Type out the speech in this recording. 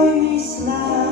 for me, smile.